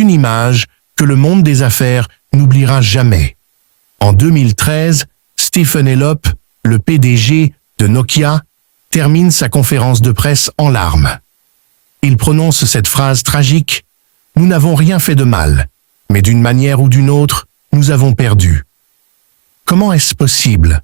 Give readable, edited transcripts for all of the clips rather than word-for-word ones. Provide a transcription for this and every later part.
une image que le monde des affaires n'oubliera jamais. En 2013, Stephen Elop, le PDG de Nokia, termine sa conférence de presse en larmes. Il prononce cette phrase tragique: « Nous n'avons rien fait de mal, mais d'une manière ou d'une autre, nous avons perdu. » Comment est-ce possible?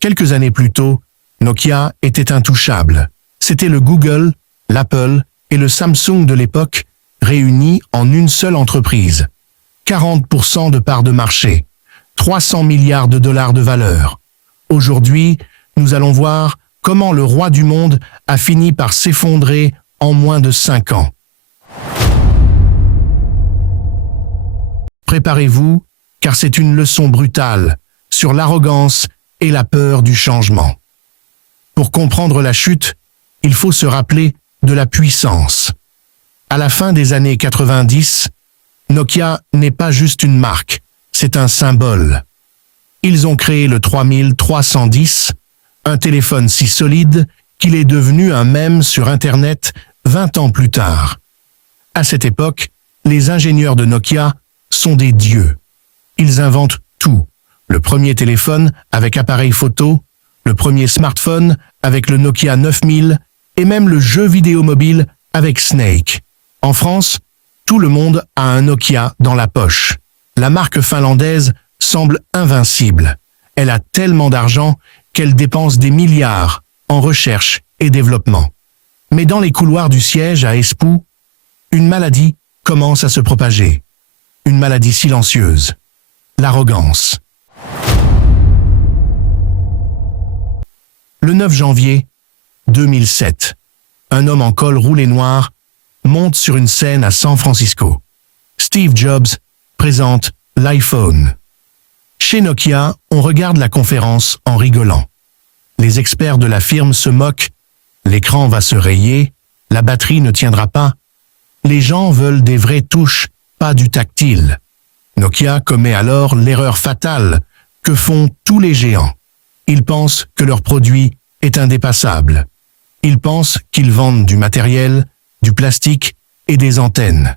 Quelques années plus tôt, Nokia était intouchable. C'était le Google, l'Apple et le Samsung de l'époque réunis en une seule entreprise. 40% de part de marché, 300 milliards de dollars de valeur. Aujourd'hui, nous allons voir comment le roi du monde a fini par s'effondrer en moins de 5 ans. Préparez-vous, car c'est une leçon brutale sur l'arrogance et la peur du changement. Pour comprendre la chute, il faut se rappeler de la puissance. À la fin des années 90, Nokia n'est pas juste une marque, c'est un symbole. Ils ont créé le 3310, un téléphone si solide qu'il est devenu un mème sur Internet 20 ans plus tard. À cette époque, les ingénieurs de Nokia sont des dieux. Ils inventent tout. Le premier téléphone avec appareil photo, le premier smartphone avec le Nokia 9000 et même le jeu vidéo mobile avec Snake. En France, tout le monde a un Nokia dans la poche. La marque finlandaise semble invincible. Elle a tellement d'argent qu'elle dépense des milliards en recherche et développement. Mais dans les couloirs du siège à Espoo, une maladie commence à se propager. Une maladie silencieuse. L'arrogance. Le 9 janvier 2007, un homme en col roulé noir monte sur une scène à San Francisco. Steve Jobs présente l'iPhone. Chez Nokia, on regarde la conférence en rigolant. Les experts de la firme se moquent. L'écran va se rayer, la batterie ne tiendra pas. Les gens veulent des vraies touches, pas du tactile. Nokia commet alors l'erreur fatale que font tous les géants. Ils pensent que leur produit est indépassable. Ils pensent qu'ils vendent du matériel, du plastique et des antennes.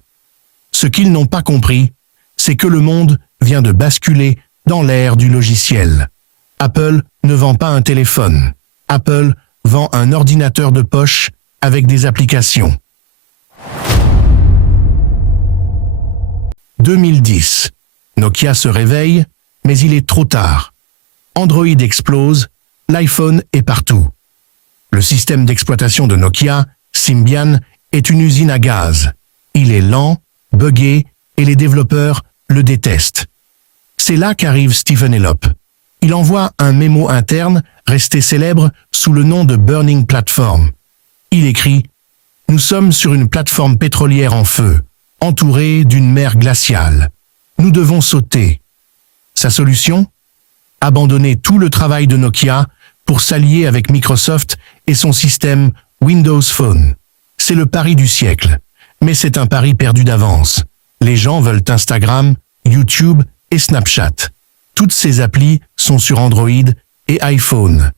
Ce qu'ils n'ont pas compris, c'est que le monde vient de basculer dans l'ère du logiciel. Apple ne vend pas un téléphone. Apple vend un ordinateur de poche avec des applications. 2010. Nokia se réveille, mais il est trop tard. Android explose, l'iPhone est partout. Le système d'exploitation de Nokia, Symbian, est une usine à gaz. Il est lent, buggé et les développeurs le détestent. C'est là qu'arrive Stephen Elop. Il envoie un mémo interne resté célèbre sous le nom de Burning Platform. Il écrit « Nous sommes sur une plateforme pétrolière en feu, entourée d'une mer glaciale. Nous devons sauter. » Sa solution? Abandonner tout le travail de Nokia pour s'allier avec Microsoft et son système Windows Phone. C'est le pari du siècle, mais c'est un pari perdu d'avance. Les gens veulent Instagram, YouTube et Snapchat. Toutes ces applis sont sur Android et iPhone,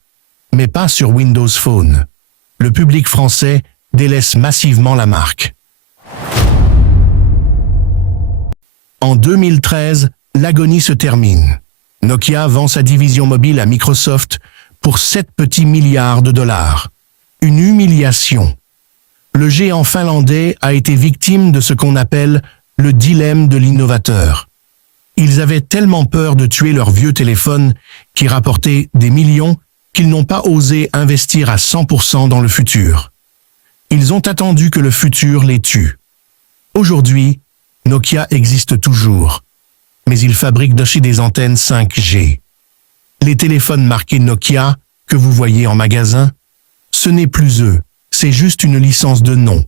mais pas sur Windows Phone. Le public français délaisse massivement la marque. En 2013, l'agonie se termine. Nokia vend sa division mobile à Microsoft pour 7 petits milliards de dollars. Une humiliation. Le géant finlandais a été victime de ce qu'on appelle le dilemme de l'innovateur. Ils avaient tellement peur de tuer leur vieux téléphone qui rapportait des millions qu'ils n'ont pas osé investir à 100% dans le futur. Ils ont attendu que le futur les tue. Aujourd'hui, Nokia existe toujours, mais il fabrique aussi des antennes 5G. Les téléphones marqués Nokia que vous voyez en magasin, ce n'est plus eux, c'est juste une licence de nom.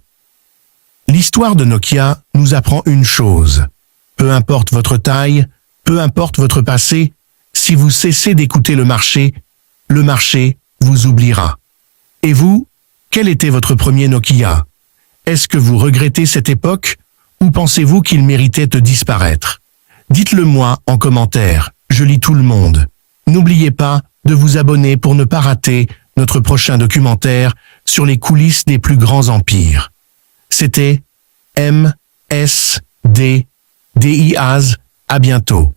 L'histoire de Nokia nous apprend une chose. Peu importe votre taille, peu importe votre passé, si vous cessez d'écouter le marché vous oubliera. Et vous, quel était votre premier Nokia? Est-ce que vous regrettez cette époque ou pensez-vous qu'il méritait de disparaître? Dites-le moi en commentaire, je lis tout le monde. N'oubliez pas de vous abonner pour ne pas rater notre prochain documentaire sur les coulisses des plus grands empires. C'était MSD. D. DIAZ, à bientôt.